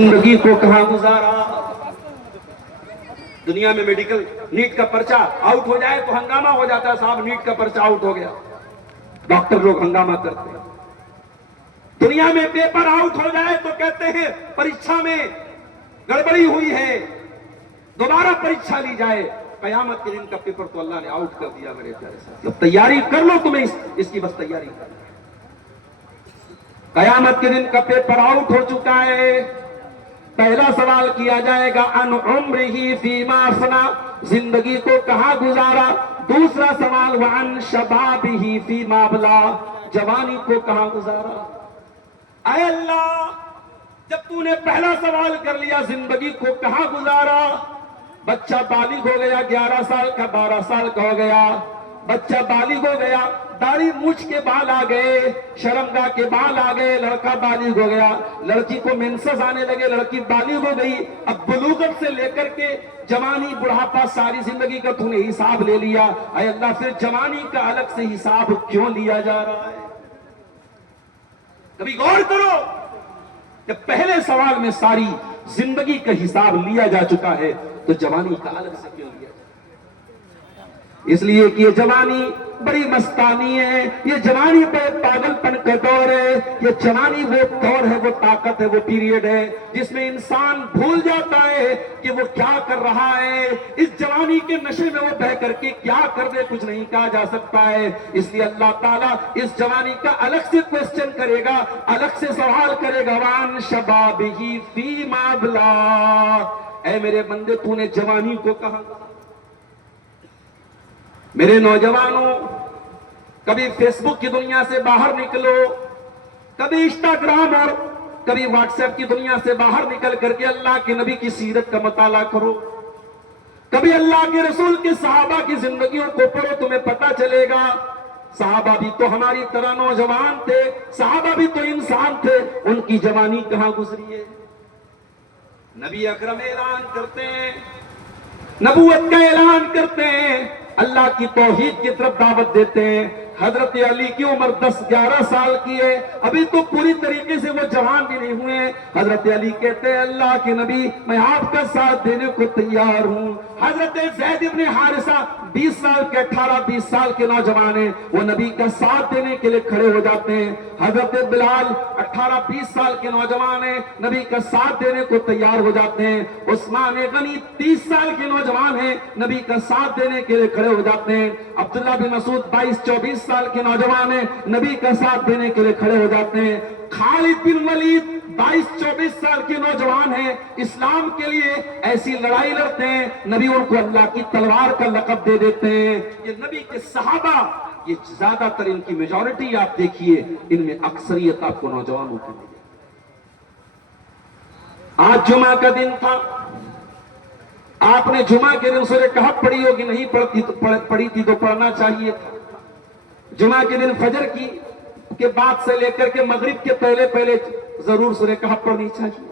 زندگی کو کہاں گزارا. دنیا میں میڈیکل نیٹ کا پرچہ آؤٹ ہو جائے تو ہنگامہ ہو جاتا ہے, صاحب نیٹ کا پرچہ آؤٹ ہو گیا, ڈاکٹر لوگ ہنگامہ کرتے ہیں. دنیا میں پیپر آؤٹ ہو جائے تو کہتے ہیں پریچھا میں گڑبڑی ہوئی ہے, دوبارہ پریچھا لی جائے. قیامت کے دن کا پیپر تو اللہ نے آؤٹ کر دیا میرے پیارے ساتھ. اب تیاری کر لو, تمہیں اس کی بس تیاری کر لو. قیامت کے دن کا پیپر آؤٹ ہو چکا ہے. پہلا سوال کیا جائے گا ان عمرہ فیما افنا, زندگی کو کہاں گزارا. دوسرا سوال وعن شبابہ فیما ابلا, جوانی کو کہاں گزارا. اے اللہ, جب تو نے پہلا سوال کر لیا زندگی کو کہاں گزارا, بچہ بالغ ہو گیا, 11 سال کا 12 سال کا ہو گیا, بچہ بالغ ہو گیا, داڑھی مونچھ کے بال آ گئے, شرمگاہ کے بال آ گئے, لڑکا بالغ ہو گیا, لڑکی کو مینسز آنے لگے, لڑکی بالغ ہو گئی. اب بلوغت سے لے کر کے جوانی بڑھاپا ساری زندگی کا تو نے حساب لے لیا. اے اللہ, پھر جوانی کا الگ سے حساب کیوں لیا جا رہا ہے؟ کبھی غور کرو کہ پہلے سوال میں ساری زندگی کا حساب لیا جا چکا ہے, تو جوانی کا الگ سے کیوں لیا جا؟ اس لیے کہ یہ جوانی بڑی مستانی ہے, یہ جوانی پہ پاگل پن کا دور ہے. یہ جوانی وہ دور ہے, وہ طاقت ہے, وہ پیریڈ ہے جس میں انسان بھول جاتا ہے کہ وہ کیا کر رہا ہے. اس جوانی کے نشے میں وہ بہ کر کے کیا کر دے کچھ نہیں کہا جا سکتا ہے. اس لیے اللہ تعالیٰ اس جوانی کا الگ سے کوسچن کرے گا, الگ سے سوال کرے گا. وان شبابہ فیما ابلا, اے میرے بندے تو نے جوانی کو کہاں. میرے نوجوانوں, کبھی فیس بک کی دنیا سے باہر نکلو, کبھی انسٹاگرام اور کبھی واٹس ایپ کی دنیا سے باہر نکل کر کے اللہ کے نبی کی سیرت کا مطالعہ کرو, کبھی اللہ کے رسول کے صحابہ کی زندگیوں کو پڑھو, تمہیں پتہ چلے گا صحابہ بھی تو ہماری طرح نوجوان تھے, صحابہ بھی تو انسان تھے, ان کی جوانی کہاں گزری ہے. نبی اکرم اعلان کرتے ہیں, نبوت کا اعلان کرتے ہیں, اللہ کی توحید کی طرف دعوت دیتے ہیں. حضرت علی کی عمر 10-11 سال کی ہے, ابھی تو پوری طریقے سے وہ جوان بھی نہیں ہوئے. حضرت علی کہتے ہیں اللہ کے نبی میں آپ کا ساتھ دینے کو تیار ہوں. حضرت زید ابن حارثہ 20 سال کے 18-20 سال کے نوجوان ہیں, وہ نبی کا ساتھ دینے کے لیے کھڑے ہو جاتے ہیں. حضرت بلال 18-20 سال کے نوجوان ہیں, نبی کا ساتھ دینے کو تیار ہو جاتے ہیں. عثمان غنی 30 سال کے نوجوان ہیں, نبی کا ساتھ دینے کے لیے کھڑے ہو جاتے ہیں. عبداللہ بن مسعود 22-24 سال کے نوجوان ہیں, نبی کا ساتھ دینے کے لیے کھڑے ہو جاتے ہیں. خالد بن ولید 22-24 سال کے نوجوان ہیں, اسلام کے لیے ایسی لڑائی لڑتے ہیں, نبی ان کو اللہ کی تلوار کا لقب دے دیتے ہیں. یہ نبی کے صحابہ, یہ زیادہ تر ان کی میجورٹی آپ دیکھیے, ان میں اکثریت آپ کو نوجوانوں کی ملے. آج جمعہ کا دن تھا, آپ نے جمعہ کے دن سورہ کہف پڑھی ہوگی, نہیں پڑھی تھی تو پڑھنا چاہیے تھا. جمعہ کے دن فجر کی کے بعد سے لے کر کے مغرب کے پہلے ضرور سورہ کہف پڑھنی چاہیے.